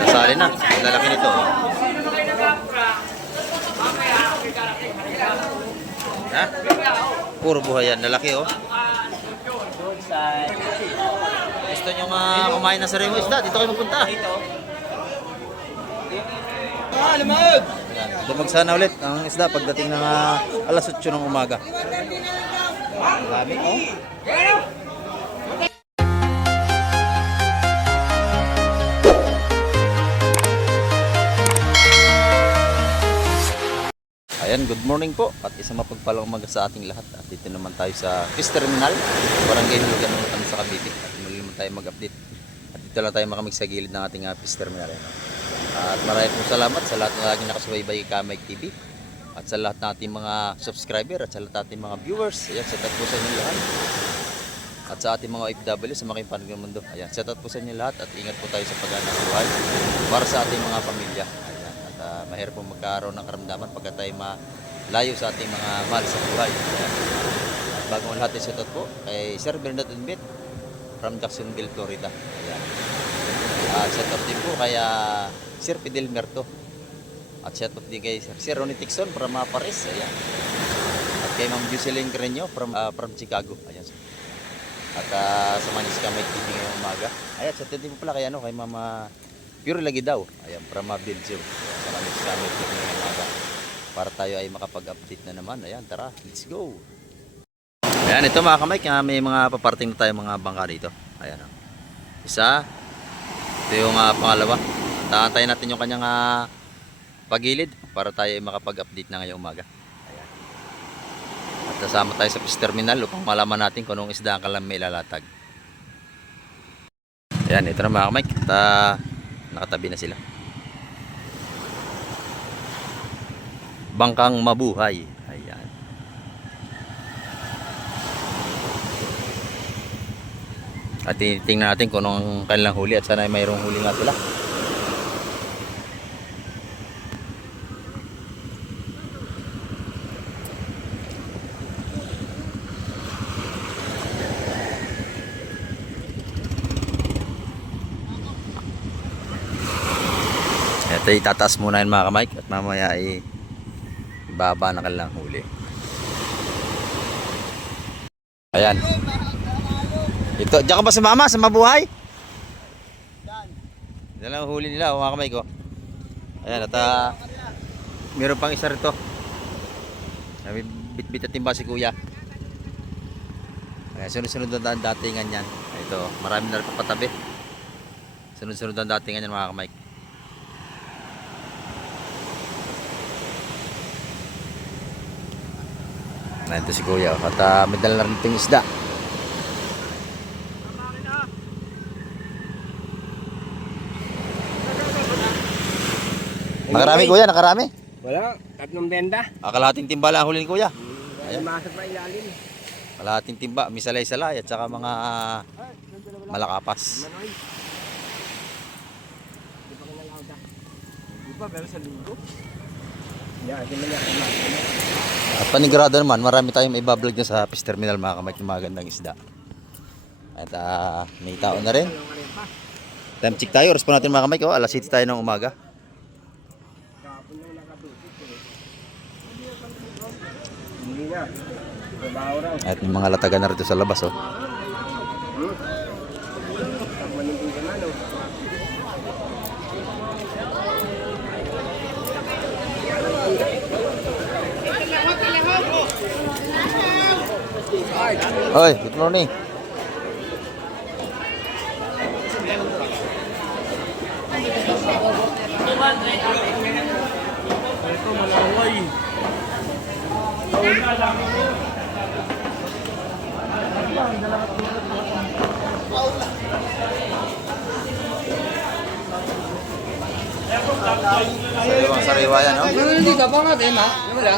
Nasali na. Lalaki nito. Ha? Puro buhay yan. Lalaki oh. Gusto nyo kumain ng sariwa isda? Dito kayo magpunta. Lumag! Dumag sana ulit ang isda pagdating ng alas 8 ng umaga. Dami oh. Ayan, good morning po at isang mapagpalang umaga sa ating lahat. At dito naman tayo sa Fish Terminal, Barangay Hulugan naman kami sa Cavite. At muli naman tayo mag-update. At dito lang tayo makamig sa gilid ng ating Fish Terminal. At maraming pong salamat sa lahat ng laging nakasubaybay kay Kamay TV. At sa lahat ng ating mga subscriber at sa lahat ng ating mga viewers. Ayan, set up po sa inyo lahat. At sa ating mga OFW sa mga panig ng mundo. Ayan, set up po sa inyo lahat at ingat po tayo sa paghanap buhay para sa ating mga pamilya. Mahirap po magkaroon ng karamdaman pagka tayo malayo sa ating mga mahal sa buhay. At bagong lahat ay shoutout po kay Sir Bernard Unbit from Jacksonville, Florida. Ayan. Shoutout din po kay Sir Fidel Merto. At shoutout din kay Sir Ronnie Tixon from Paris. Ayan. At kay Ma'am Jocelyn Carreño from Chicago. Ayan. At sa Manis Kamay TV ngayong umaga. Ayan, shoutout din po pala kay Mama Pure lagi daw. Ayan, from Belgium. Sa Manis Kamay TV ngayong umaga. Para tayo ay makapag-update na naman. Ayan, tara, let's go. Ayan, ito mga kamay, may mga paparting na tayo mga bangka dito. Ayan. Isa. Ito yung pangalawa. Taantayin natin yung kanyang pagilid para tayo ay makapag-update na ngayong umaga. Ayan. At kasama tayo sa Fish Terminal upang malaman natin kung anong isda ang kalang may lalatag. Ayan, ito na mga kamay. Nakatabi na sila. Bangkang mabuhay. Ayan. At tingnan natin kung anong kanilang huli at sana ay mayroong huli nga sila. Ito itataas muna yun mga kamay at mamaya ay baba na kanilang huli. Ayan. Ito, diyan ka ba sumama sa mabuhay? Yan lang huli nila mga kamay ko. Ayan at meron pang isa rito. May bit-bit at timba si kuya. Ayan, sunod-sunod ang datingan yan. Ito, marami na rin papatabi. Sunod-sunod ang datingan yan mga kamay. Ito si kuya at may dala na rin itong isda. Nakarami kuya, nakarami? Wala, 3 benda. Kalahating timba lang huli ni kuya. Ayan. Masok pa ilalim. Kalahating timba, misalay-salay at saka mga malakapas. Di pa, pero sa linggo. At panigurado naman, marami tayong ibablog na sa Fish Terminal mga kamay, magandang isda. At may tao na rin. Time check tayo, oras po natin mga kamay ko, alas 7 tayo ng umaga. At may mga latagan na rito sa labas oh. Oi, good morning. Sariwa yan, no? Hindi ka pa nga, ma. Wala.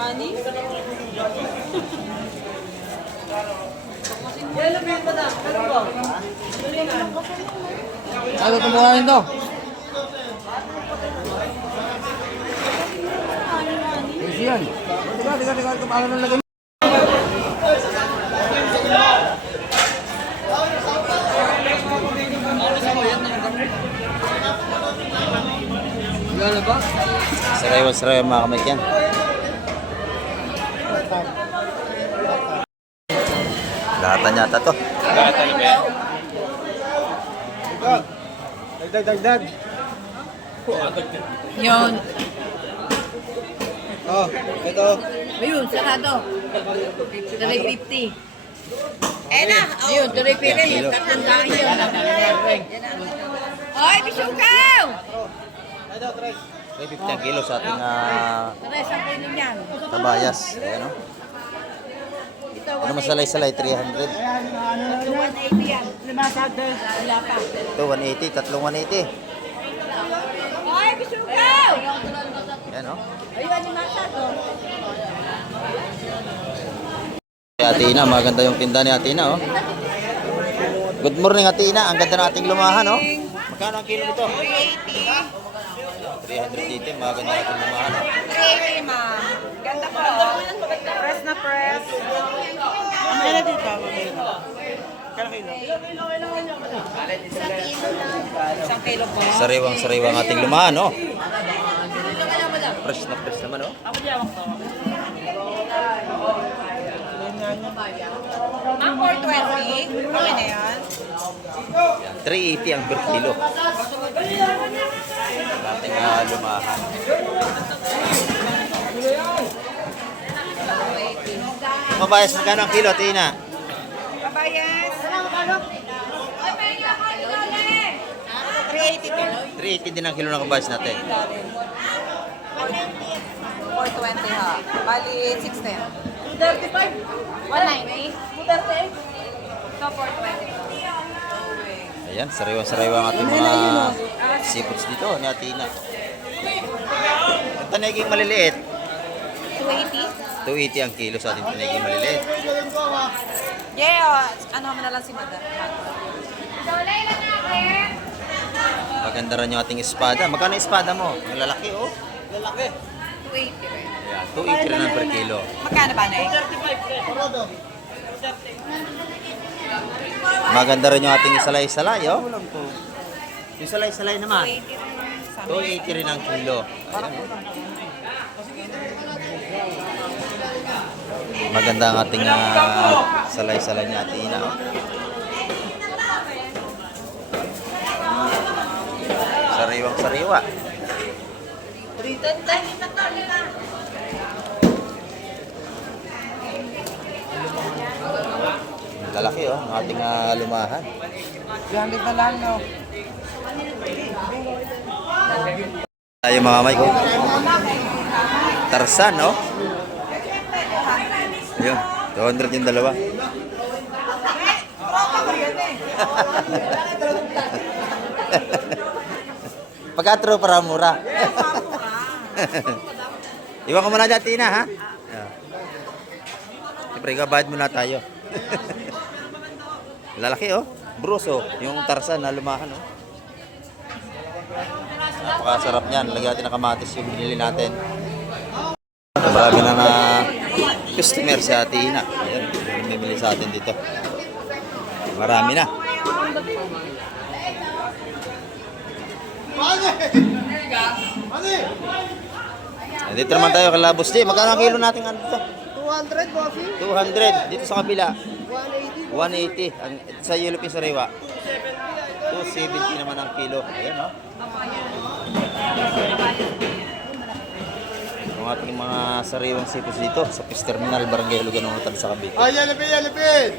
Ani? Ano kumuha nito? Yan. Tiga, paano nang lagay? ba? Sariwa mga kamay yan. Lahatan yata to. Dagdag. Yun. Oh, ito. Ayun, sarado. 350. Eh na! Ayun, 350. Kilo. Tatlong daan yun. Ay, bisukaw! 350 ang kilo sa ating Tara, isang kilo niyan. kabayas. Ayan o. Ano masalay-salay? 300. 180 yan. Wala pa. Ito, 180. Tatlong 180. Ay, bisukaw! Ayan o. Ayun, ano masado? Ate Ina, maganda yung tinda ni Ate Ina, oh. Good morning, Ate Ina. Ang ganda nating lumahan, oh. Magkano ang kilo nito? 380. Maganda nating lumahan, oh. 380, ma'am. Ganda po. Press na press. Ano na dito? Isang kilo po. Sariwang ating lumahan, oh. Fresh na fresh naman, oh. Ma'am, 420. Okay na yan. 380 ang per kilo. Ating lumahan. Mabayas, magkano ang kilo, Ate Ina? Kabayas. 380 po. 380 din ang kilo ng kabayas natin. 420 ha. Bali, 610. 190. 190. So, 420 po. Ayan, sariwa ang ating mga seafoods dito ni Ate Ina. Ang taneging maliliit, 280? 280 ang kilo sa ating taneging maliliit. Yeah, ano mo na lang si Madam. Maganda rin yung ating espada. Magkano yung espada mo? Ang lalaki, oh. 280 rin. Ayan, 280 rin ang per kilo. Magkano ba na eh? Maganda rin yung ating salay-salay, oh. Yung salay-salay naman, 280 rin. 280 rin ang kilo. Ayan, oh. Maganda ang ating salay-salay ni Ate Ina, oh. Sariwang-sariwa. Lalaki, oh, ang ating lumahan. Gamit na lang, no? Tayo mga may ko. Tarsan, no? Ayun, 200 yung dalawa. Pagkatro para mura. Iwan ko muna dyan, Tina, ha? Siyempre, gabayad muna tayo. Lalaki, oh. Bruso, yung Tarsan na lumahan, oh. Napakasarap niyan. Lagyan natin ng kamatis yung binili natin. Marami na customer si Ate Ina. Ayan, bumibili sa atin dito. Marami na. Dito naman tayo kay Labos Di. Magkano ang kilo natin ano dito? 200, bossing. 200. Dito sa kabila. 180. 180. Ang, sa Yellow Pin Sariwa. 270 naman ang kilo. Ayan, oh. Ang ating mga sariwang sipos dito sa Fish Terminal, Barangay Hulugan ng Utan sa Cavite. Ay, yalipin!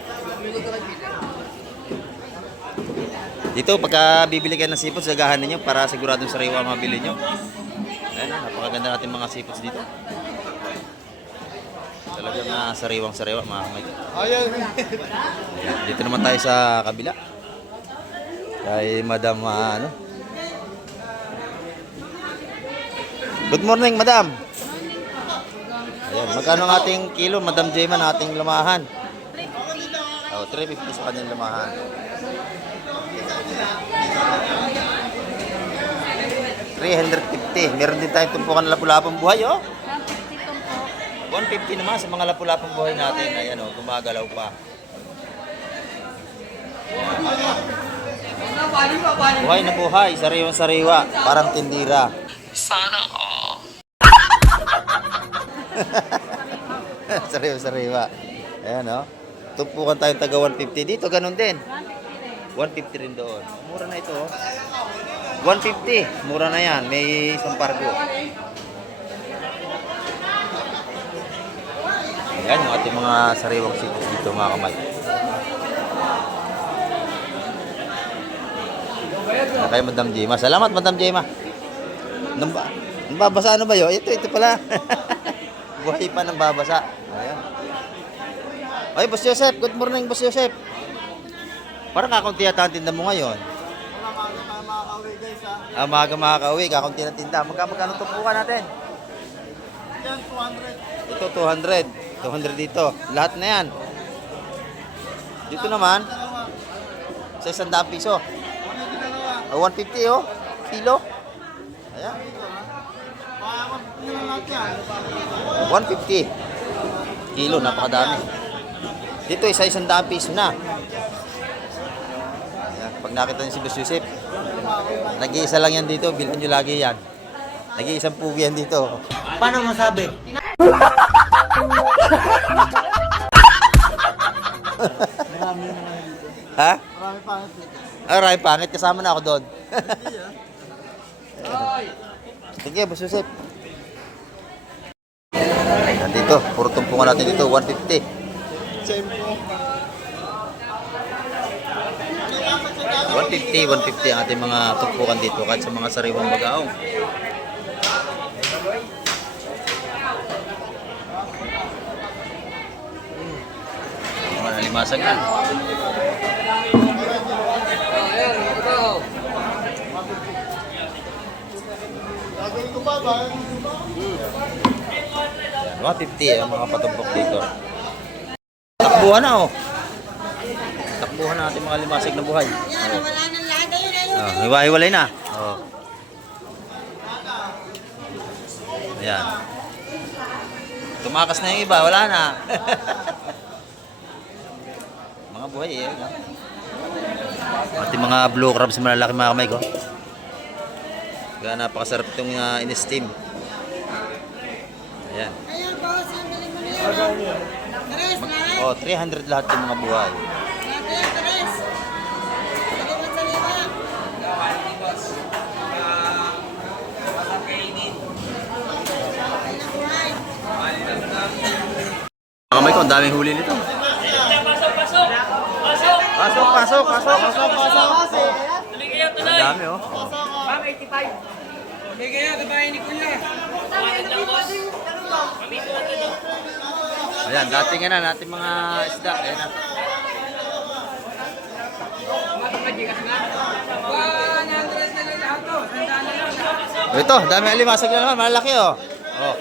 Dito, pagka bibili kayo ng sipos, sagahan ninyo para siguradong sariwa ang mabili nyo. Ayan, napakaganda natin mga sipos dito. Talagang sariwang-sariwa mga kamay. Ayan. Ayan, dito naman tayo sa kabila. Kay Madam, ano. Good morning, Madam. Ayan, magkano ang ating kilo, Madam Jema, na ating lumahan? 350. 350 sa kanyang lumahan. 350. Meron din tayong tumpukan na lapu-lapang buhay, oh. 150 naman sa mga lapu-lapang buhay natin. Ayan, oh, gumagalaw pa. Buhay na buhay, sariwang-sariwa, parang tindira. Sariwa. Ayan, oh. Tumpukan tayong taga 150 dito, ganun din. 150 rin doon. Mura na ito, oh. 150, mura na yan. May isang pargo. Ayan, yung ating mga sariwang sito dito, mga kamay. Okay, Madam Jema. Salamat, Madam Jema. Nambabasa ano ba yun? Ito pala. Buhay pa ng babasa. Ayan. Ay, Boss Joseph. Good morning, Boss Joseph. Parang kakaunti yata ang tinda mo ngayon. Maaga makakauwi. Kakaunti na tinda. Magkano tumpukan natin? Yan, 200. Ito, 200. 200 dito. Lahat na yan. Dito naman, sa 100 piso. 150, oh. Kilo. Ayan. 150. Kilo, napakadami. Dito, isa 100 piso na. Ayan. Pag nakita niyo si Boss Yusef, nag-iisa lang yan dito. Bilhin nyo lagi yan. Nag-iisang pugi yan dito. Paano masabi? Ha? Marami pangit. Aray, pangit. Kasama na ako doon. Sige, Boss Yusef. Nandito, puro tumpungan natin dito. 150. Same po. 150 ang ating mga tumpukan dito kahit sa mga sariwang bagaong. Mga nalimasag na. Gagawin ko pa ba? 150 ang mga patumpok dito. Takbuhan na, oh. Takbuhan na ating mga limasag na buhay. Wala nang lada yun. Hiwa-hiwalay na. Oh. Ayan. Tumakas na yung iba, wala na. Mga buhay eh. No? Ating mga blue crabs malalaki mga kamay ko. Kaya napakasarap itong in-steam. Ayan. Ayun, boss. Ang galing mo na yan. Tres, lahat. Oh, 300 lahat yung mga buhay. Lahat yan, tres. Saliwan sa liwa. Mga kamay ko, ang daming huli nito. Pasok. Ang dami, oh. Ayan, dating na natin mga isda. Ayan na. Ito, dami alimasag na naman. Malaki, oh. Oh.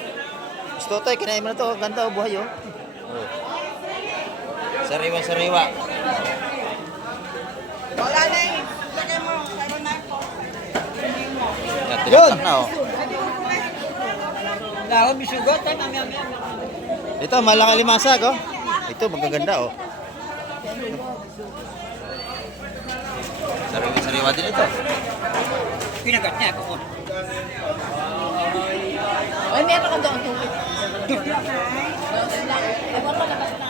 Gusto to, kinain mo na to. Ganda, oh, buhay, oh. Oh. Sariwa. Wala na eh. Lagay mo. Saro na ako. Ayan, tinatak na, oh. Lahat, bisugot. Ay, mami. Ito, malaki limasag, oh. Ito, magaganda, oh. Sariwa din ito. Pinagat niya ako. Ay, meron ka doon tubig.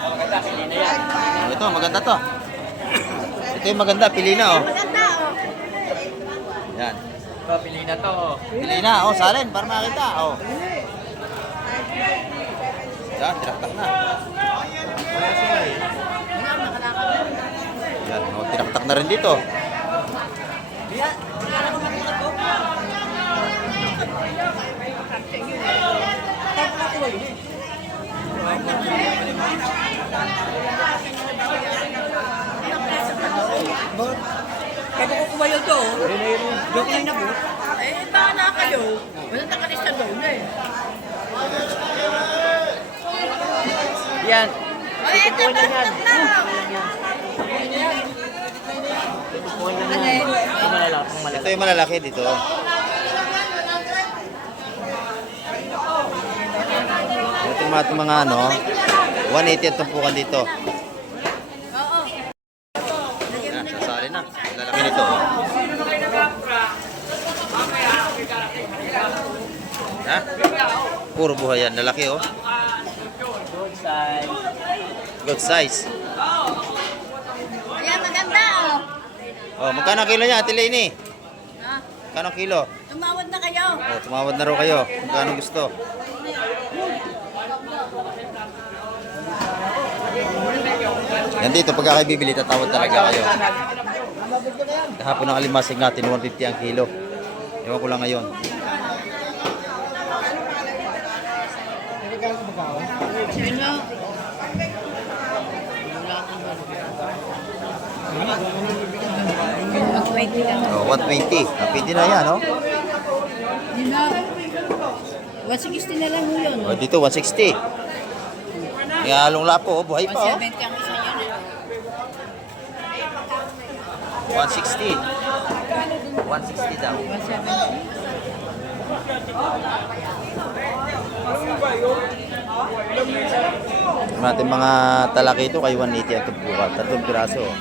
Oh, ito, maganda to. Ito yung maganda, pili na, oh. Maganda, oh. Yan. Pili na to. Pili na, oh, salin, para makita, oh. Yan, tinaktak na. Yan, oh, tinaktak na rin dito. Kaya ko kumayo to. Joke lang na po. Eh, tana kayo. Wala nakalista doon eh. Yan. Ay, ito na yan. Ito yung malalaki dito. Ito yung mga ano, 180 ang tumpukan dito. Yan, sasali na. Lalaki nito. Ha? Puro buhay yan. Lalaki oh. Good size. Good size. Ayan, maganda oh. Oh, magkano kilo niya, Ate Lenny? Ha? Magkano kilo? Tumawad na kayo. Oh, tumawad na raw kayo. Magkano gusto? Yan dito, pagka kayo bibili, tatawad talaga kayo. Kahapon ng alimasig natin, 150 ang kilo. Ewan ko lang ngayon. Sino? Mag-20 lang. Oh, 120. Pwede na yan, oh. Yun na. 160 na lang mo yun. Oh, dito, 160. May halong lapo, oh. Buhay pa, oh. 170 ang isa yun. 160. 160 daw. 170. Yung natin mga talaki ito, kay 180 ang tumpukan. 3 piraso, oh.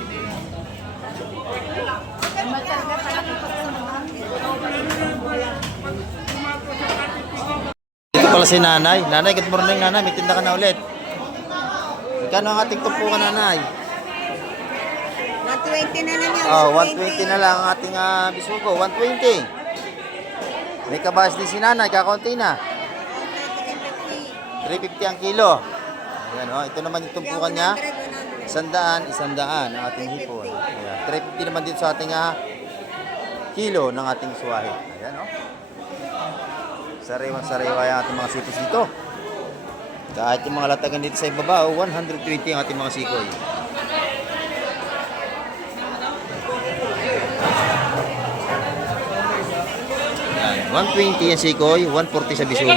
Dito pala si nanay. Nanay, good morning nanay. May tinda ka na ulit. Magkano ang ating tumpukan nanay? 120 na lang yun. Oh, 120 na lang ang ating bisugo. 120. May kabahas din si nanay. Kakaunti na. 350 ang kilo. Ayan, oh. Ito naman yung tumpukan niya. 100 ang ating hipon. Ayan. 350 naman dito sa ating kilo ng ating suwahe. Ayan, oh. Sariwa-sariwa yung ating mga sipos dito. Kahit yung mga latagan dito sa ibaba, 120 ang ating mga sikoy. Ayan, 120 yung sikoy, 140 sa bisugo.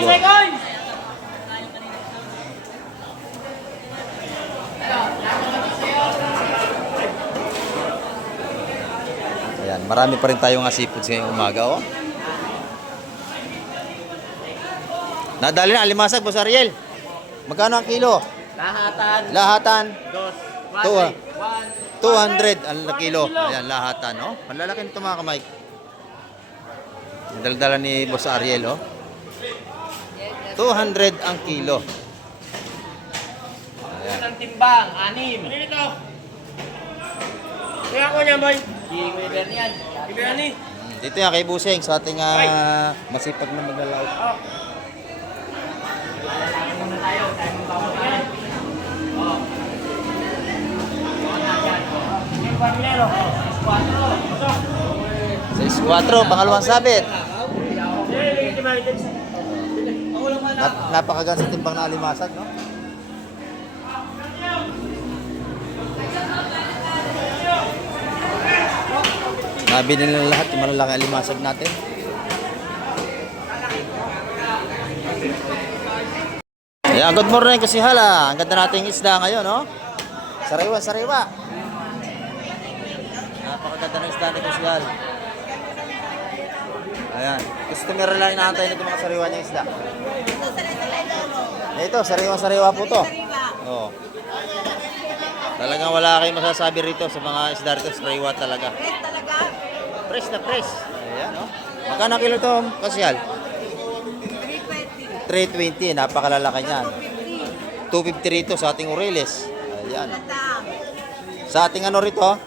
Ayan, marami pa rin tayong seafoods ngayong umaga, oh. Nadali na, alimasag, Boss Ariel. Magkano ang kilo? Lahatan. Lahatan. Dos. 200 ang kilo. Ayan, lahatan, no? Panlalaki nito mga kamay. Daldala ni Boss Ariel, oh. 200 ang kilo. Ayan. Ang timbang, 6. Dito. Kaya ko niya, boy. Giver yan. Giver yan eh. Dito yan kay Buseng sa ating masipag na maglalaot. Muna tayo. Tayo mong babakan. Oh. 6-4, pangalawang sabit. Napakaganda sa timbang na alimasag, no? Nabili na lahat yung malalaki alimasag natin. Ayan, good morning kasi hala. Ang ganda nating isda ngayon, no? Sariwa. Napakaganda ng isda ni Kusyal. Ayan. Customer lang inaantay nito mga sariwa niya isda. Ito, sariwa po to. Oo. Talagang wala kayong masasabi rito sa mga isda rito. Sariwa talaga. Fresh na fresh. Ayan, no? Magkano kilo to, Kusyal? 320. Napakalalaki niyan. 250 rito sa ating Oreles. Ayan. Sa ating ano rito,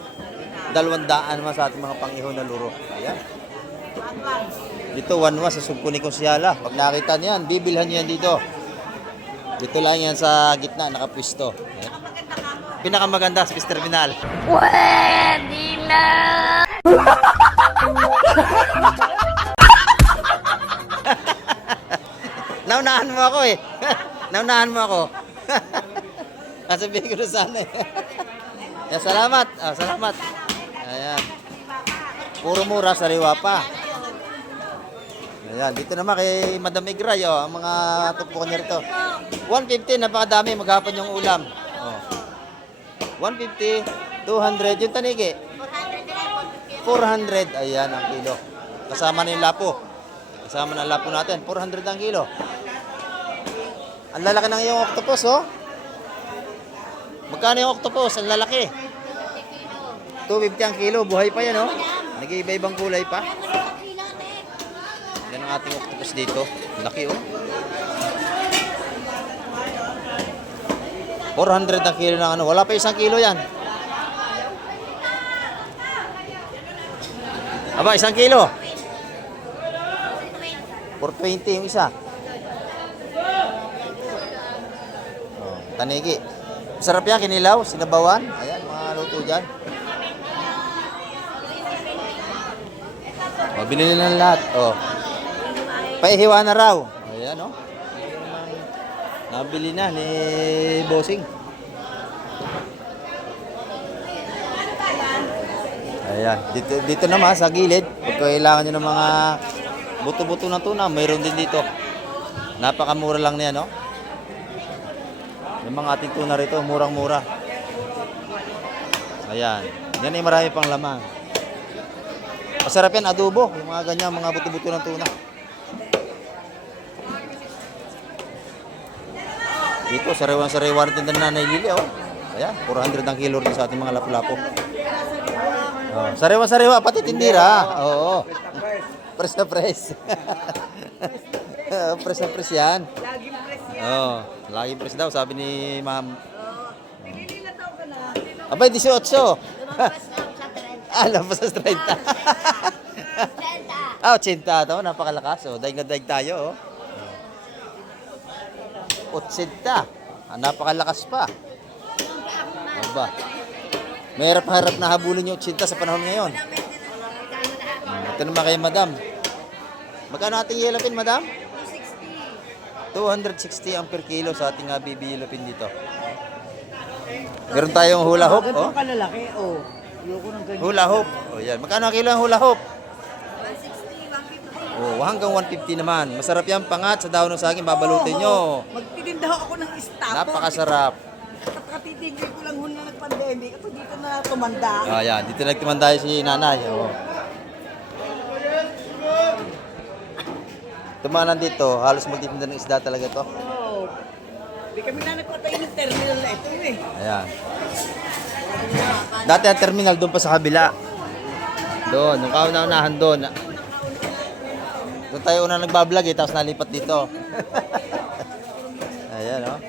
200 naman sa ating mga pang-iho na luro. Ayan. Dito, 1 sa sugpo ni Kusyala. Pag nakita niyan, bibilhan niyo yan dito. Dito lang yan sa gitna, nakapwisto. Ayan. Pinakamaganda sa Fish Terminal. Pwede na! Naunahan mo ako eh. Naunahan mo ako. Sabihin ko na sana eh. Yan, salamat. Salamat. Ayan. Puro mura, sariwa pa. Ayan, dito naman kay Madam Igray, oh, ang mga tupukan niya rito. 150, napakadami, maghapon yung ulam. Oh. 150, 200, yung tanigi. 400, ayan ang kilo. Kasama na yung lapo. Kasama na ang lapo natin, 400 ang kilo. Ang lalaki ng iyong octopus, oh. Magkano yung octopus? Ang lalaki. 250 ang kilo, buhay pa yan, oh. Nag-iiba-ibang kulay pa. Yan ang ating octopus dito. Laki oh. 400 ang kilo ng ano. Wala pa 1 kilo yan. Aba, 1 kilo. 420 yung isa. Oh, tanigi. Sarap yan, kinilaw, sinabawan. Ayan, mga luto dyan. Oh, binili na lahat. Oh. Paihiwa na raw. Ayan, oh. Nabili na ni Bossing. Ayan, dito naman sa gilid, kung kailangan nyo ng mga buto-buto ng tuna, mayroon din dito. Napakamura lang niya, no? Yung mga ating tuna rito, murang-mura. Ayan, yan ay marami pang lamang. Masarap yan, adobo, yung mga ganyan, mga buto-buto ng tuna. Dito, sariwan-sariwan ng tindahan na Nanay Lili, oh. Ayan, 400 ang kilo rin sa ating mga lapu-lapo. Oh, sariwa-sariwa, pati tindira. Oo. Press na press. Press na press yan. Laging press yan. Oo, laging press daw, sabi ni ma'am. Pinililataw ka na. Abay, 18. Lumabas na ako sa 30. Ah, lampas sa 30. 30. Ah, 80 to, napakalakas. Oh, daig na daig tayo, oh. 80. Ah, napakalakas pa. Aba. Mahirap-harap na habulin yung 80 sa panahon ngayon. Ito naman kay madam. Magkano ating yelapin, madam? 260 ang per kilo sa ating BB yelapin dito. Meron tayong hula hoop, oh. kalalaki, oh. Ayoko ng ganyan. Hula hoop. Oh, yan. Magkano ang kilo ang hula hoop? 150. Oh, hanggang 150 naman. Masarap yan, pangat sa daon ng saging, babalutin nyo. Magtitinda ako ng istapo. Napakasarap. Katitigil ko lang huna nag-pandemic. Ito dito na tumanda. Ah, yan. Dito nagtimanday si nanay. Oh. Tumanan dito, halos magtitinda ng isda talaga to. Oh. Di kami na nagpatay ng terminal na ito eh. Ayan. Dati ang terminal doon pa sa kabila. Doon, nung kauna-unahan doon. Doon tayo una nagbablog eh, tapos nalipat dito. Ayan, oh.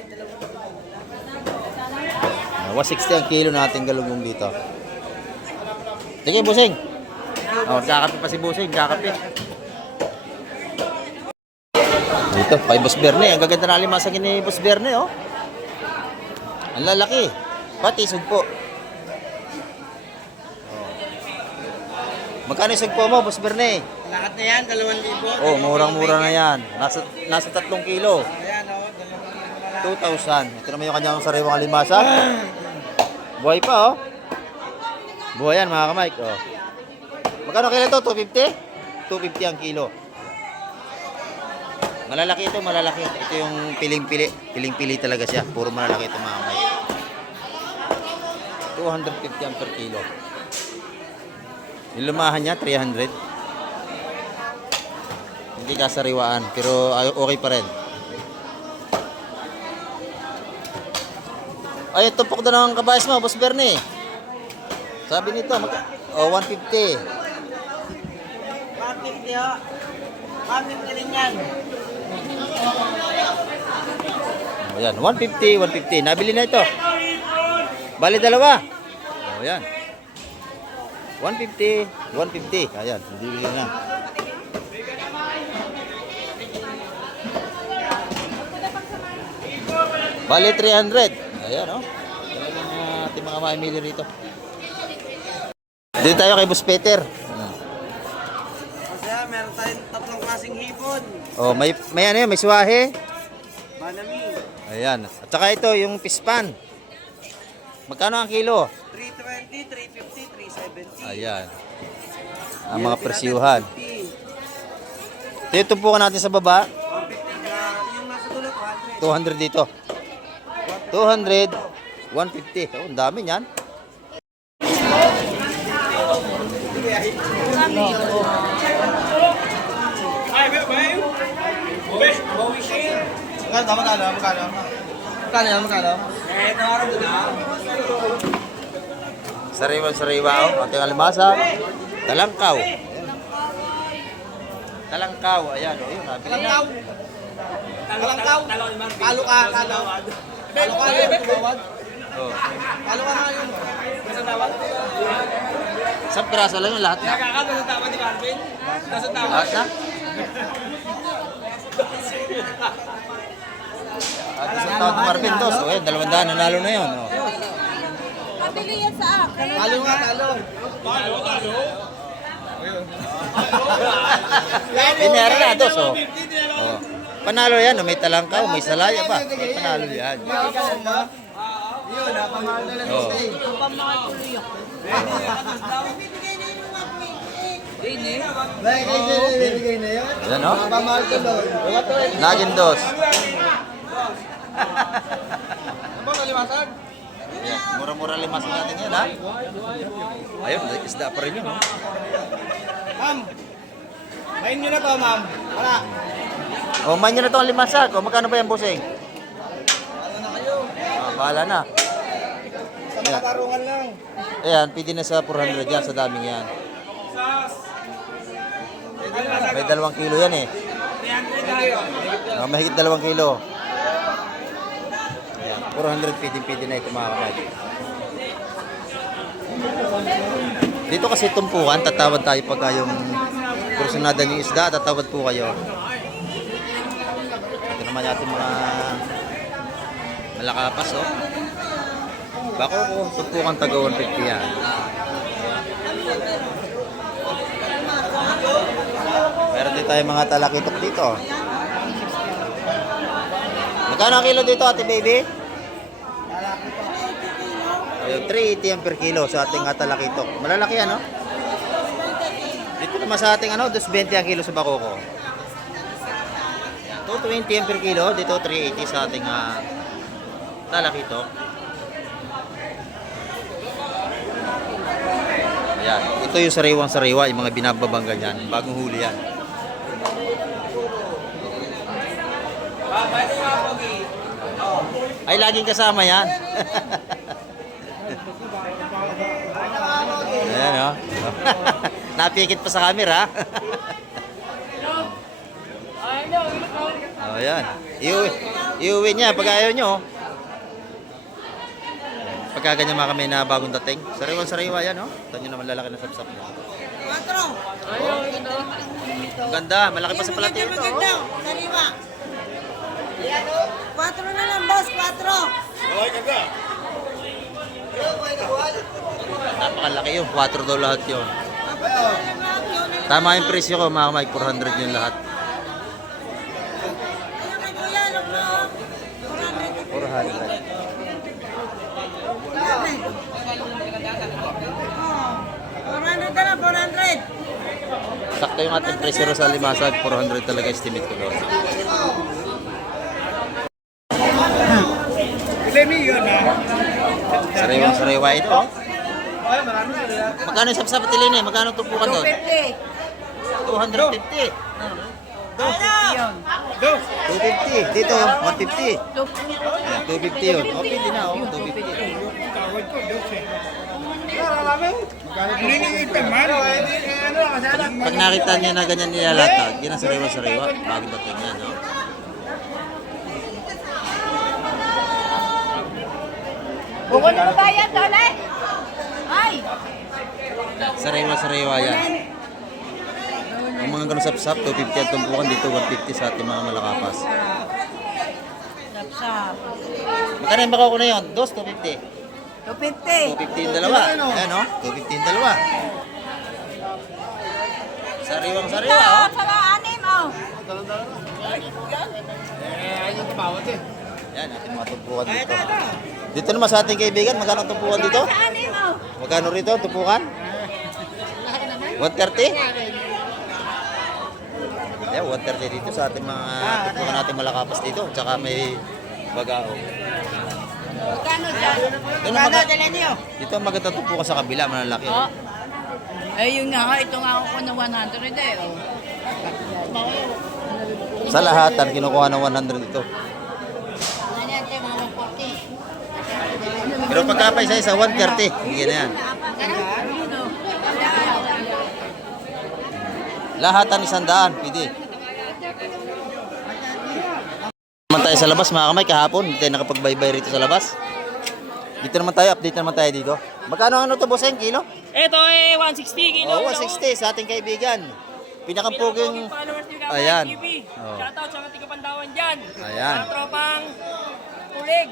160 ang kilo natin galugong dito. Sige, Busing. Oh, kakape pa si Busing, kakape. Dito, kay Boss Berne. Ang gaganda na alimasagin ni Boss Berne, oh. Ang lalaki. Pati sugpo. Oh. Magkano yung sugpo mo, Boss Berne? Lahat na yan, 2,000. Oh, murang-mura na yan. Nasa 3 kilo. Ayan oh, 2,000. Ito naman yung kanyang sariwang alimasa. Buhay pa, oh. Buhay yan, mga kamay. Oh. Magkano kilo ito? 250? 250 ang kilo. Malalaki ito, malalaki. Ito yung piling-pili. Piling-pili talaga siya. Puro malalaki ito, mga kamay. 250 ang per kilo. Yung lumahan niya, 300. Hindi kasariwaan, pero okay pa rin. Ay, tupok na ng kabayas mo, Boss Bernie. Sabi nito, 150. 150 ho. 150 rin yan. O yan, 150, 150. Nabili na ito. Bali dalawa. O yan. 150, 150. Ayan, bibili na. Bali 300. Ayan, oh. Talagang ating mga maimili rito. Dito tayo kay Boss Peter. Kasi meron tayong 3 klaseng hipon. Oh, may ano yan, may suwahe. Banami. Ayan. At saka ito, yung pispan. Magkano ang kilo? 320, 350, 370. Ayan. Ang mga presyuhan. Ito tumpukan natin sa baba. 150 na, yung nasa dulo, 200 200. dito. 200, 150. Oh, ang dami niyan. Sariwa-sariwa, oh. Ating alimasa. Talangkaw. Talangkaw, ayan. O, yun, nabili na. Kalangkaw. Kalo ka, kalo. Kalo ka yung tumawad. Oh. Kalo ka nga yung sa tawad. Isang piraso lang yung lahat na. Nakakalo sa tawad ni Marvin. Nasa tawad. Lahat na? At isang taon ni Marvin dos. O, yan, 200, nanalo na yun. Oh. Pabili yan sa akin. Kalo nga, kalo. Binera na, dos. Oh. Oh. Panalo yan, oh. May talangkaw, may salaya pa. Panalo yan. Yun, napamahal na lang Oh. Bay, kasi bibigay na yun. Yan, oh. Napamahal ko doon. Naging dos. Ano ba, limasag? Yan, mura-mura limasin natin yan, ha? Ayun, isda pa rin yun, oh. Ma'am, main nyo na to, ma'am. Wala. O, man nyo na ito ang limasag. O, magkano ba yan, busing? Ano na kayo? Ah, bahala na. Sa mga tarungan lang. Ayan, pwede na sa 400 yan, sa daming yan. May 2 kilo yan eh. Mahigit 2 kilo. Ayan, 400 pwede na ito mga kamay. Dito kasi tumpukan, tatawad tayo pagka yung kursunada ng isda, tatawad po kayo. Ito naman natin mga malakapas, oh. Bako ko, tumpukan taga 150 yan. Meron din tayo mga talakitok dito. Magkano ang kilo dito, ate baby? Ayun, 380 yan per kilo sa ating talakitok. Malalaki yan, no? Dito naman sa ating 220 ang kilo sa bakoko. 220 yan per kilo, dito 380 sa ating talakitok. Yan, ito yung sariwang-sariwa, yung mga binababangga niyan, bagong huli yan. Ay, laging kasama yan. Ayan, oh. Napikit pa sa camera. Oh, yan. Iuwi niya pag ayaw nyo. Pagka ganyan mga kami na bagong dating. Sariwa-sariwa yan, oh. Ito nyo naman lalaki na sapsap niya. Ang ganda, malaki pa sa plato ito, oh. Sariwa. 4 na lang, boss. 4. Napakalaki yun. 4 daw lahat yun. Tama yung presyo ko, mga kamay. 400 yun lahat. 400 na lang, 400. Sakto yung ating presyo sa limasag. 400 talaga estimate ko doon. Sariwang-sariwa ito, oh. Magkano yung sapsap at ilin eh? Magkano tumpukan doon? 250. 250. Dito, 150. Ayan, 250 yun. O, pwede na, oh. 250. Pag nakita niya na ganyan nilalatag, yun ang sariwa-sariwa. Bagong dating yan, no? Buko na ba yan, Dole? Ay! Sariwa-sariwa yan. Yung mga ganun sap-sap, 250 ang tumpukan. Dito, 150 sa ating mga malakapas. Sapsap. Magkano yung bakaw ko na yun? 250. 250. 250 yung dalawa. Ayan, no? 250 yung dalawa. Sariwang-sariwa, oh. Saka anim, oh. Yan, ating mga tumpukan dito. Dito naman sa ating kaibigan, magkano ang tumpukan dito? Sa anim, oh. Magkano rito, tumpukan? 130? Yeah, 130 dito sa ating mga tumpukan natin malakapas dito. Tsaka may bagao. Magkano dyan? Dito Dala niyo? dito ang maganda tumpukan sa kabila, malalaki. Oh. Eh, yun nga, ito nga ako na 100 eh, oh. Sa lahatan, kinukuha ng 100 dito. Pero pagka pa isa-isa, 130. Hindi na yan. Lahatan 100, pwede. Naman tayo sa labas mga kamay kahapon, hindi tayo nakapagbaybay rito sa labas. Dito naman tayo, update naman tayo dito. Magkano ano to bossing, kilo? Ito eh, 160 kilo. Oh, 160 sa ating kaibigan. Pinakampuging, Followers ni Kapag ayan. TV. Oh. Shoutout sa mga tigapandawan dyan. Ayan. Mga tropang tulig.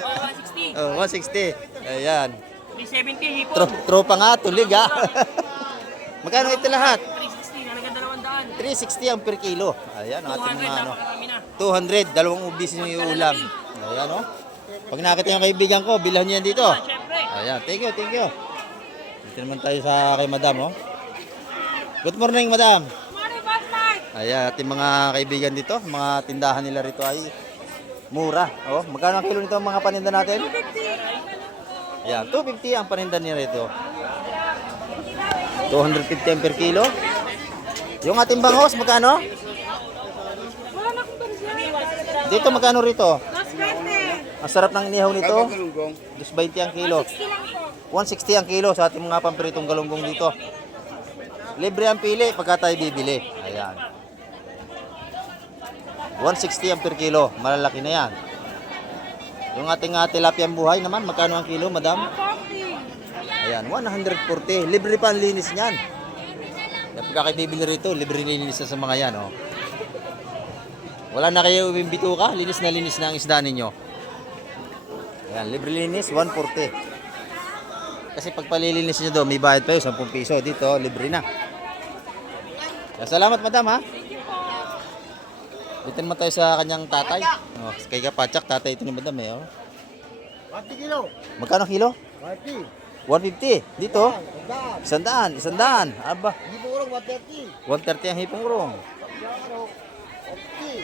Oh, 160. Oh, 160. Ayan. 370 hipon. Tropa nga, tulig ha. Magkano ito lahat? 360, nalagyan 200. 360 ang per kilo. Ayan, ang ating 200 mga ano. napakarami na. 200, dalawang ubis yung iulam. Ayan o. Pag nakita yung kaibigan ko, bilhan niyo yan dito. Siyempre. Ayan, thank you, thank you. Dito naman tayo sa kay madam oh. Good morning madam. Morning, Batman! Ayan, ating mga kaibigan dito, mga tindahan nila rito ay mura. Oh, magkano ang kilo nito ang mga paninda natin? 250. Ayan, 250 ang paninda nila rito. 250 ang per kilo. Yung ating bangos, magkano? Dito magkano rito? Ang sarap ng inihaw nito. 220 ang kilo. 160 ang kilo sa ating mga pampiritong galunggong dito. Libre ang pili pagka tayo bibili. Ayan. 160 ang per kilo. Malalaki na yan. Yung ating tilapiyang buhay naman, magkano ang kilo, madam? Ayan, 140. Libre pa ang linis niyan. Yan, pagka kayo bibili rito, libre linis na sa mga yan. Oh. Wala na kayo bituka, linis na ang isda ninyo. Ayan, libre linis, 140. Kasi pag palilinis nyo doon, may bayad pa yun, 10 piso. Dito, libre na. Kaya salamat, madam, ha? Dito naman tayo sa kanyang tatay. Oh, kay Kapatsak, tatay ito ni madam, eh. Oh. 1 kilo. Magkano kilo? 1 150. Dito? 100. 100. Aba. Hindi po urong 130. 130 ang hipong rong.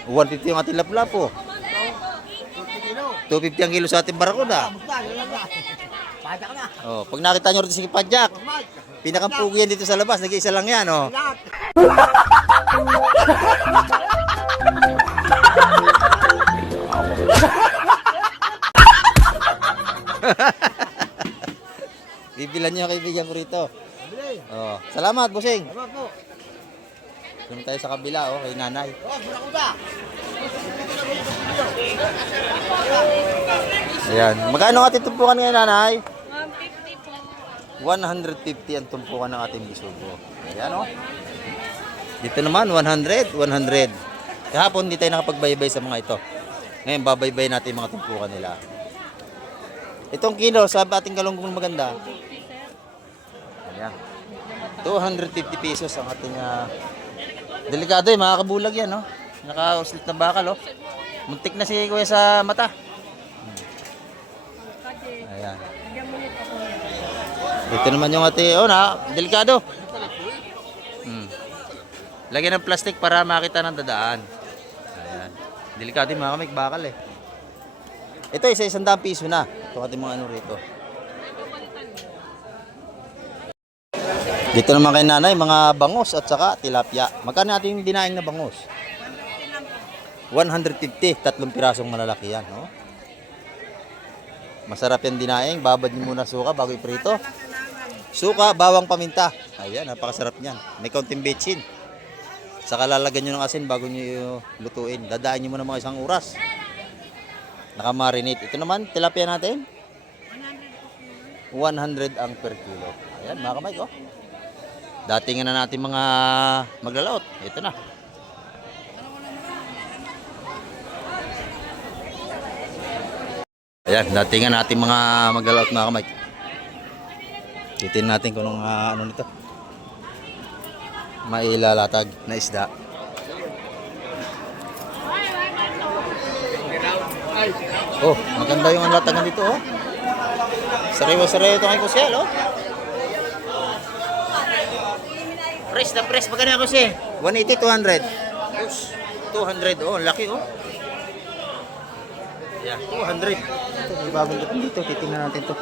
50. 150 ang ating lapu-lapu. 50 kilo. 250 ang kilo sa ating barakuda. Basta, yun lang na. Pajak na. Oh, pag nakita nyo rito si Kapatsak, Mike. pinakampugi yan dito sa labas. Nag-iisa lang yan, oh. Lahat. Bibilan nyo kaibigan ko rito. Bili. Oh, salamat, bossing. Salamat po. Doon tayo sa kabila, oh, kay nanay. Oh, Bulakuda. Ayan. Magkano ang ating tumpukan ngayon, nanay? 150 po. 150 ang tumpukan ng ating bisugo. Ayan, oh. Dito naman, 100, 100. Kahapon, hindi tayo nakapagbaybay sa mga ito. Ngayon, babaybay natin yung mga tumpukan nila. Itong kilo sa ating galunggong maganda. Ayan. 250 pesos ang ating delikado eh, mga kabulag yan, no? Naka-uslit na bakal, oh. Muntik na si kuya sa mata. Ayan. Dito naman yung ating, oh na, delikado. Lagyan ng plastic para makita ng dadaan. Ayan. Delikado yung mga kamig bakal eh. Ito, isa 100 piso na. Ito ating mga ano rito. Dito naman kay nanay, mga bangos at saka tilapia. Magkano ating dinaing na bangos? 150, 3 pirasong malalaki yan. No? Masarap yan dinaing. Babad nyo muna suka bago iprito. Suka, bawang, paminta. Ayan, napakasarap niyan. May kaunting betchin. Saka lalagyan nyo ng asin bago nyo lutuin. Dadaan nyo muna mga 1 oras. Nakamarinate. Ito naman, tilapia natin. 100 ang per kilo. Ayan, mga kamay, oh. Datingan na natin mga maglalaot. Ito na. Ayan, datingan natin mga maglalaot, mga kamay. Titin natin kung ano nito. Mailalatag na isda. Oh, maganda yung latagan dito, oh. Sariwa-sariwa ito kay Kusel, oh. Press na press. Magkano ako siya? 180, 200. 200, oh. Laki, oh. Yeah, 200. Ito, may bagong dating dito. Titingnan natin to.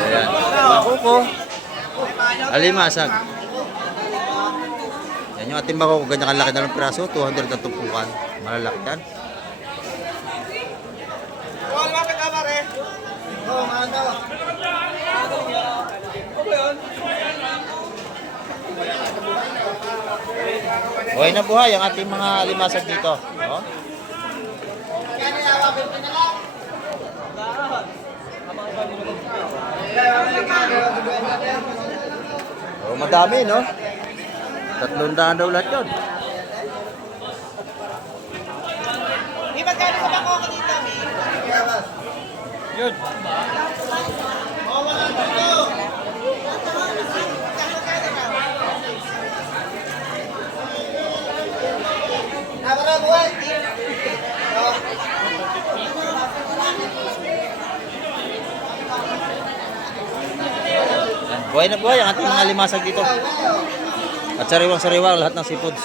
Ayan. Makuko. Alimasag. Yan yung ating bako, ganyan kalaki na ng piraso, 200 na tumpukan. Malalaki yan. Oh, lumapit ka pare. Oh, maanda. Buhay na buhay ang ating mga limasag dito. Oh. Oh, madami, no? 300 daw lahat yun. Di ba kano ka ba ko dito? Yun. Yan. Buhay na buhay ang ating mga limasag dito. At sariwang-sariwa lahat ng seafoods.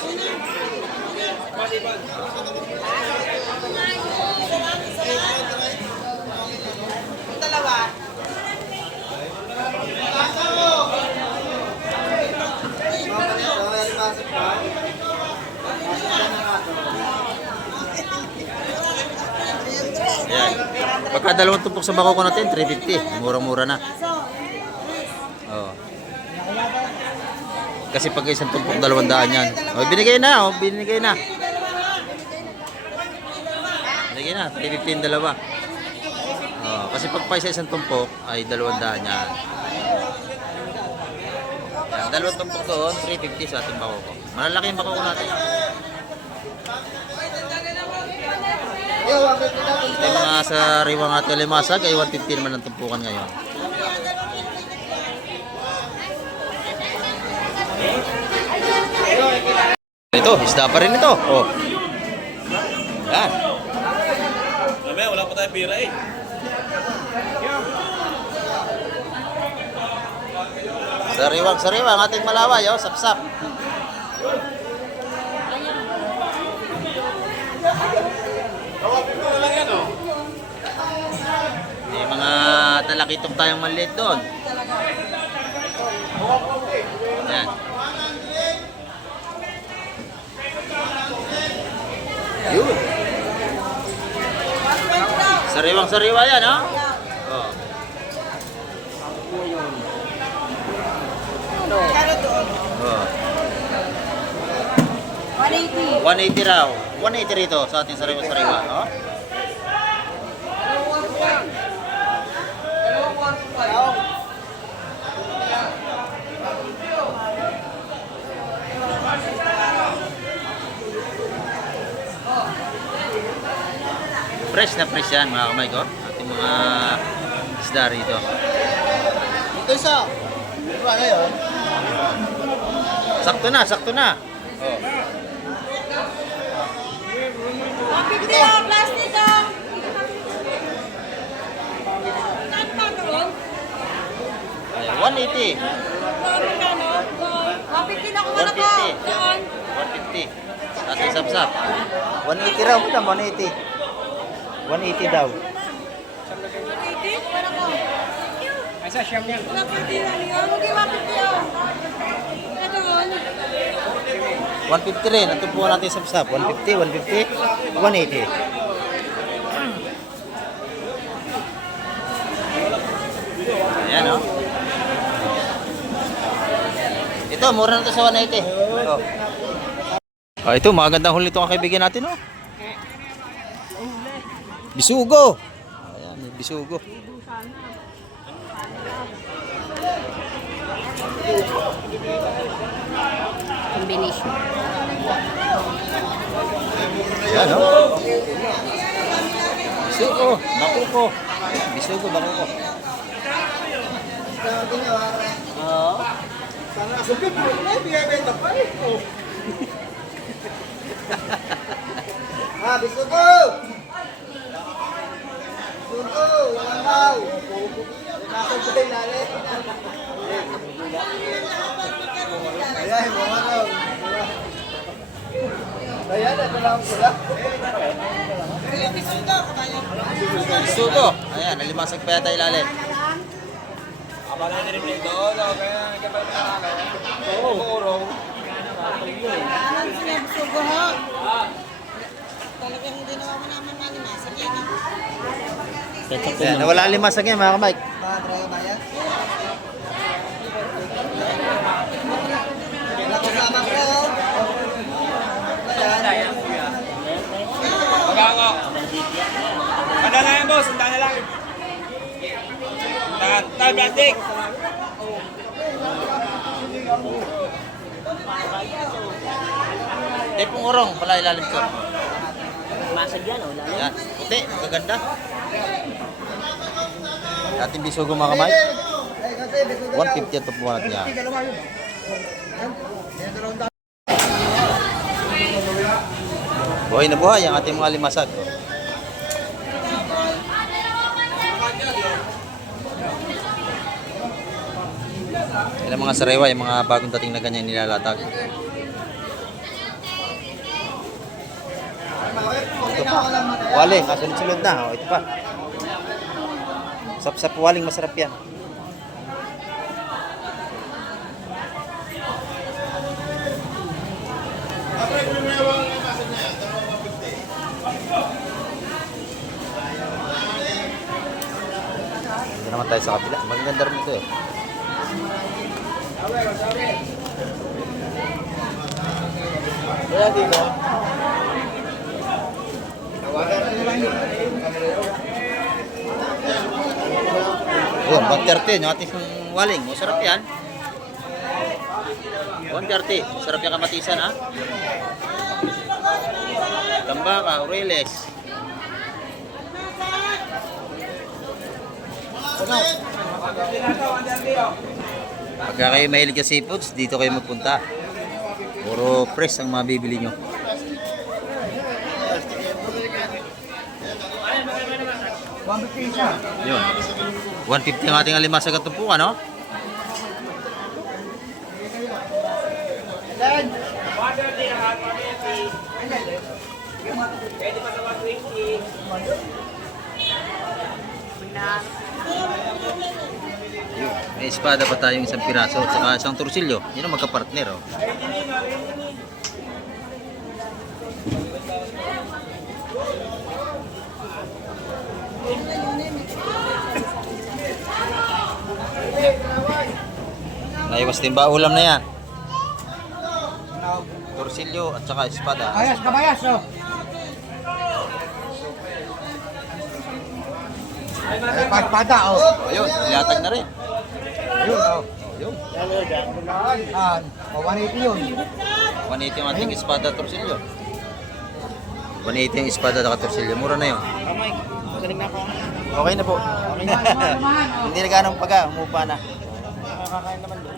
Yan. Pagka dalawang tumpok sa bako ko natin, 350. Murang-mura na. Oh. Kasi pag isang tumpok, 200 yan. Oh, binigay na, oh, binigay na. Binigay na, 350 yung dalawa. Oh, kasi pag pa isang tumpok, ay 200 yan. Yan, dalawang tumpok doon, 350 sa ating bako ko. Malalaki yung bako ko natin. Ito yung mga sa riwang ating limasag, ay 150 naman ang tumpukan ngayon. Ito, isda pa rin ito. Oh. Yan. Mamaya, wala pa tayo pira eh. Sariwang ating malaway, oh, sapsap. May mga talakitok tayong maliit doon. Yan. Yun. Sariwang-sariwa yan, ha? Oh. Oh. 180. 180 raw. 180 rito sa ating sariwa-sariwa. Oh. Fresh na fresh yan mga kamay ko. Ating mga isda rito. Ito isa. Ano yun? Sakto na, sakto na. Oh. Pagkiti ang plastic ah. Saan pa karon? Ay, 180. Pagkiti na ko na ko. 150. 150. Ating sapsap. 180 raw, madam, 180. 180 daw. 180? Para ko. Ay sa siyam yan. Pagkiti na niyo. Huwag i-150 oh. Ito ron. 150 rin. Ito po natin sapsap. 150, 150, 180. Ayan, oh. Ito, mura na ito sa 180. Oh. Ah, ito, magandang huli ito ang kaibigan natin, oh. Bisugo. Ayan, may bisugo. Combination. Ayan, oh. Bisugo, bakuko. Bisugo, bakuko. Oo. Sana asupin mo na, bigay-benta pa eh. Ah, bisugo! Bisugo, langaw! Nakasal ko tayo lali. Ayan, mga raw. Ayan, ito lang sila. Bisugo. Ayan, nalimasag pa yata ilalim. Abala na rin dito. Kaya nagkapalit na ako. Oo. Sugo ho. Talagang hindi naman mo naman malimasan yan. Ayan, nawala ang limasag yan mga kamay. Magkano? Handa na yan, boss. Handa na lang. Tayo, plastic. Tepong urong, pala ilalim ko. Masag yan, oh. Lalo. Yan, puti, magaganda. Dating bisugo mga kamay. 150 ito po natin yan. Buhay na buhay ang ating mga limasag. Ilang mga sariwa, yung mga bagong dating na ganyan nilalatag. Ito pa. Waling, kasunod-sunod na. O, ito pa. Sap-sap waling, masarap yan. Ito naman tayo sa kabila. Maganda rin ito eh. Kaya dito. Yun, 130 yung ating waling. Masarap yan. 130. Sarap yung kamatisan ha. Tambaka, Aureles. Pagka kayo mahilig sa seafoods, dito kayo magpunta. Puro fresh ang mabibili nyo. Yun. 150 ang ating alimasag at tumpukan, no? Yun. May espada pa tayong isang piraso at saka isang torsilyo. Yun ang magkapartner, oh. Naiwas din ba ulam na yan? Torsilyo at saka espada. Kabayas, kabayas, oh. Ay, pagpada, oh. Ayun, ilatag na rin. Yun, oh. Ayun. 180 yun. 180 yung ating espada at torsilyo. 180 yung espada at torsilyo. Mura na yun. Magaling na ako. Okay na po. Hindi na ganong paga, umupa na. Nakakain naman doon.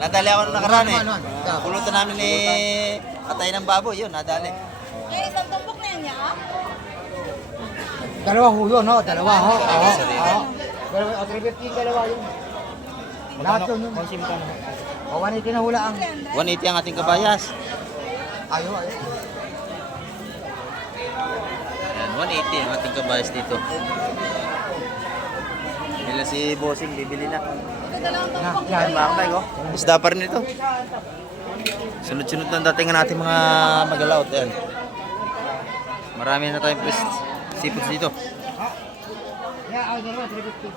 Nadali ako nung nakaraan eh. Pulutan namin ni atay ng baboy, yun, nadali. Eh, isang tumpok na yan niya. Dalawa ho yun, no? Dalawa ho. Oo. Sarili. Oo. Dalawa, 350 dalawa yun. Lahat yun yun. O, 180 na hula ang. 180 ang ating kabayas. Ayo, ayo. Yan, 180 ang ating kabayas dito. Bila si Bossing, bibili na. Na, Yan yan. mga kamay ko. Isda pa rin ito. Sunod-sunod na datingan natin mga magalaot. Yan. Marami na tayong seafoods dito. Yeah, dalawa, 350.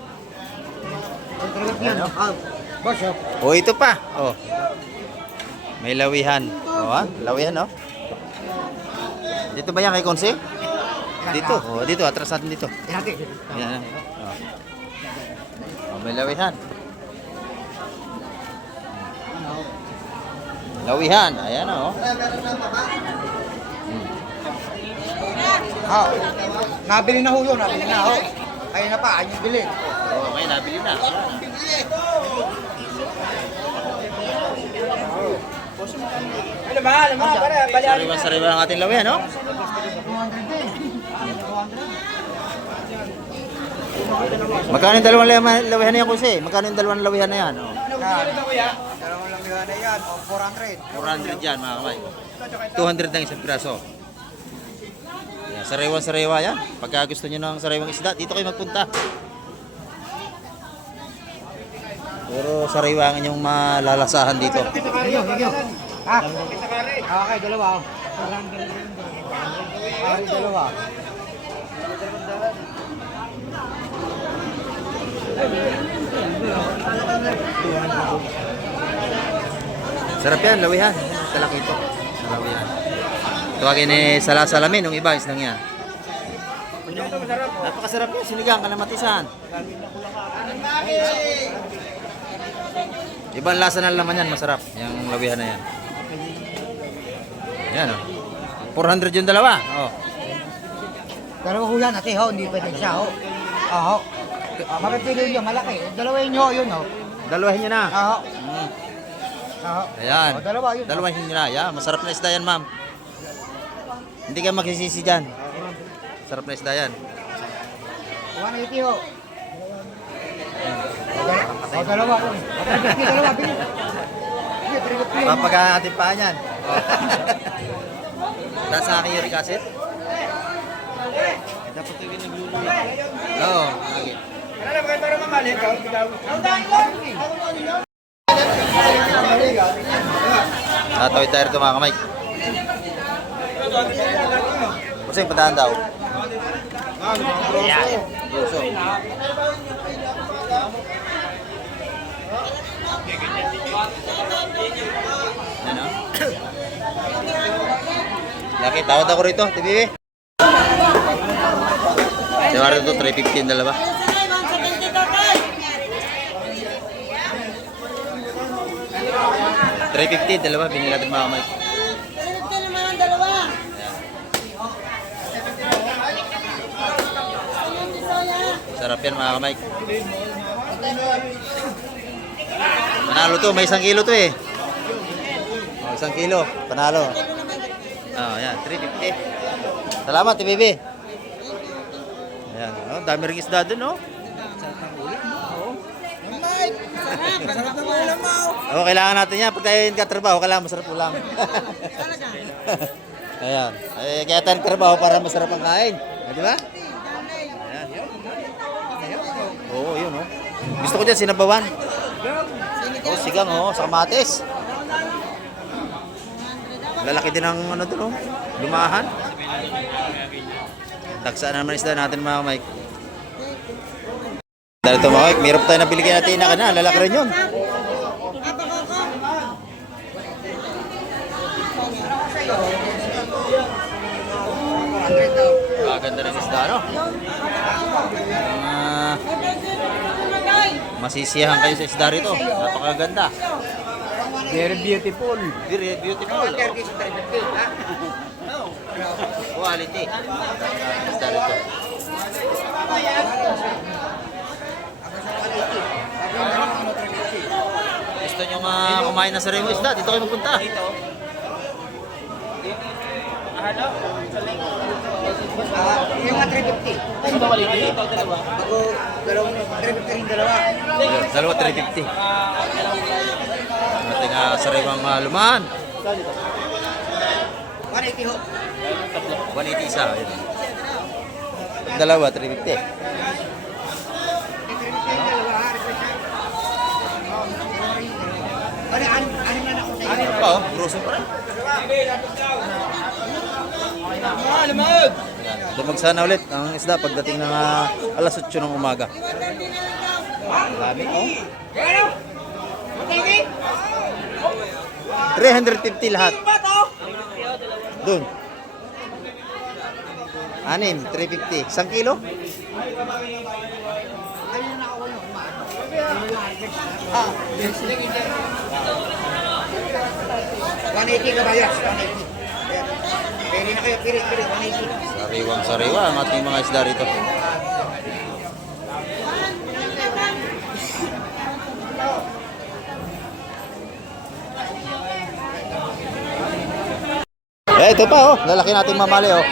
350 yan. Boss, oh. O ito pa. Oh. May lawihan. O ha? Lawihan oh. Dito ba yan kay Konse? Dito. O dito. Atras natin dito. Hati. Yan. Oh, may lawihan. Lawihan. Ayan oh. Oh. Nabili na ho yun, nabili na ho. Ayun na pa, ayun yung bili. Oh, okay, nabili na. Ano ba? Sariwa-sariwa ang ating lawihan, no? 200 din. 200. Magkano yung dalawang lawihan na yan, Jose? Magkano yung dalawang lawihan na yan? Oh. Dalawang lang yun na yan, o 400. 400 yan, mga kamay. 200 lang isang piraso. Yan, sariwa-sariwa yan. Pagka gusto nyo ng sariwang isda, dito kayo magpunta. Puro sariwa ang inyong malalasahan dito. Ayun, ayun. Ha? Okay, dalawa. Dalawa. Sarap yan, lawihan. Talaki ito. Lawihan. Tuwagin ni Salasalamin, yung iba, islang yan. Napakasarap yan, sinigang, kalamatisan. Ibang lasa ng laman yan, masarap. Yung lawihan na yan. Yan, oh. 400 yung dalawa. Oh. Dalawa ho yan, ate ho, hindi pwede siya ho. Aho. Mapipili nyo, malaki. Dalawahin nyo, yun ho. Dalawahin nyo na. Aho. Mm. Aho. Ayan. O, dalawa yun. Dalawahin nyo na. Yan, masarap na isda yan, ma'am. Hindi ka magsisisi dyan. Sarap na isda yan. 180 ho. O, dalawa lang. Dalawa, bili. Sige, 350. Papagaan natin pa yan. Tapos sa akin yung acid? Dapat kayo nagluluto. Oo. Lagi. Tawid tayo rito mga kamay. Kasi yung patahan daw. Puso. Ano? Laki, tawad ako rito, TVB. Tawad ito, 350 yung dalawa. 350, dalawa, binili natin mga kamay. Sarap yan mga kamay. Panalo to, may 1 kilo to eh. Oh, 1 kilo, panalo. Oh, yan, 350. Salamat, TVB. Ayan, oh, dami ring isda dun, oh. Masarap na ulam mo. Oo, kailangan natin yan. Pag tayo nagkatrabaho, kailangan masarap ulam. Ayan. Eh, kaya tayo nagtrabaho para masarap ang kain. Ah, di ba? Ayan. Oo, yun, oh. Gusto ko dyan, sinabawan. Oh, sigang, oh, sa kamatis. Lalaki din ang ano dun, oh. Lumahan. Taksaan naman isda natin mga Mike. Dahil ito mga Mike, mayroon tayo nabili kay natin na kana. Lalaki rin yun. Ganda ng isda, no? Masisiyahan kayo sa isda rito. Napakaganda. Very beautiful. Very beautiful. Oh. Quality. Isda rito. Gusto nyo kumain na sariwa isda? Dito kayo magpunta. Yung mga 350. Ay, bawali dito. Dalawa. Ako, dalawang 350 rin dalawa. Dalawa 350. Ating sariwang lumahan. 180 ho. 180 isa. Ayan. Dalawa 350. Anim na ako sa iyo. Ano pa, oh? Grosso pa rin. Lamag! Dumag sana ulit ang isda pagdating ng alas 8 ng umaga. Dami, oh. 350 lahat. Doon. 6, 350. 1 kilo? Ah, 180 ka bayas, 180. Pili na kayo, pili, 180. Sariwang sariwa ang ating mga isda rito. Eh, ito pa oh. Lalaki natin mamali oh.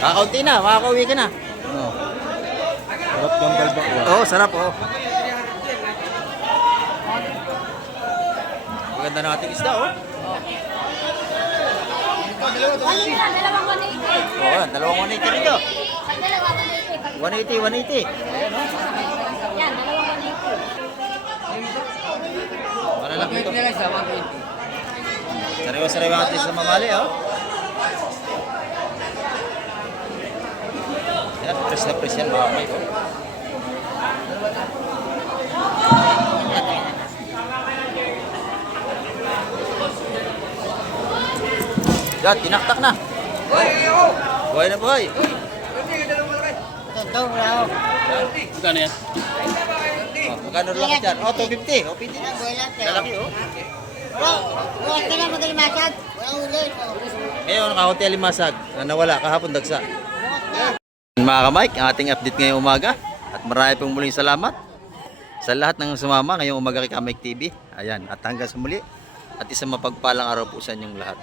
Kakaunti na, makakauwi ka na. Oh. Sarap yung balbak. Oo, sarap oh. Maganda na ating isda oh. Dalawang 180. Oo, dalawang 180 dito. Dalawa 180. 180, 180. Yan, dalawang 180. Malaki ito. nila sa 120. Sariwa-sariwa natin sa mamali, oh. Yan, press na press yan, mga kamay, oh. Yan, tinaktak na. Buhay na buhay. Ito, wala. Magkano yan? Oh, magkano lang dyan? Oh, 250. Oh, pwede na. Lalaki, oh. Wala ka na magaling masyad. Walang ulo. Ngayon, nakakunti alimasag na nawala kahapon dagsa. Mga kamay, ang ating update ngayong umaga. At marami pong muling salamat sa lahat ng sumama ngayong umaga kay Kamay TV. Ayan, at hanggang sa muli. At isang mapagpalang araw po sa inyong lahat.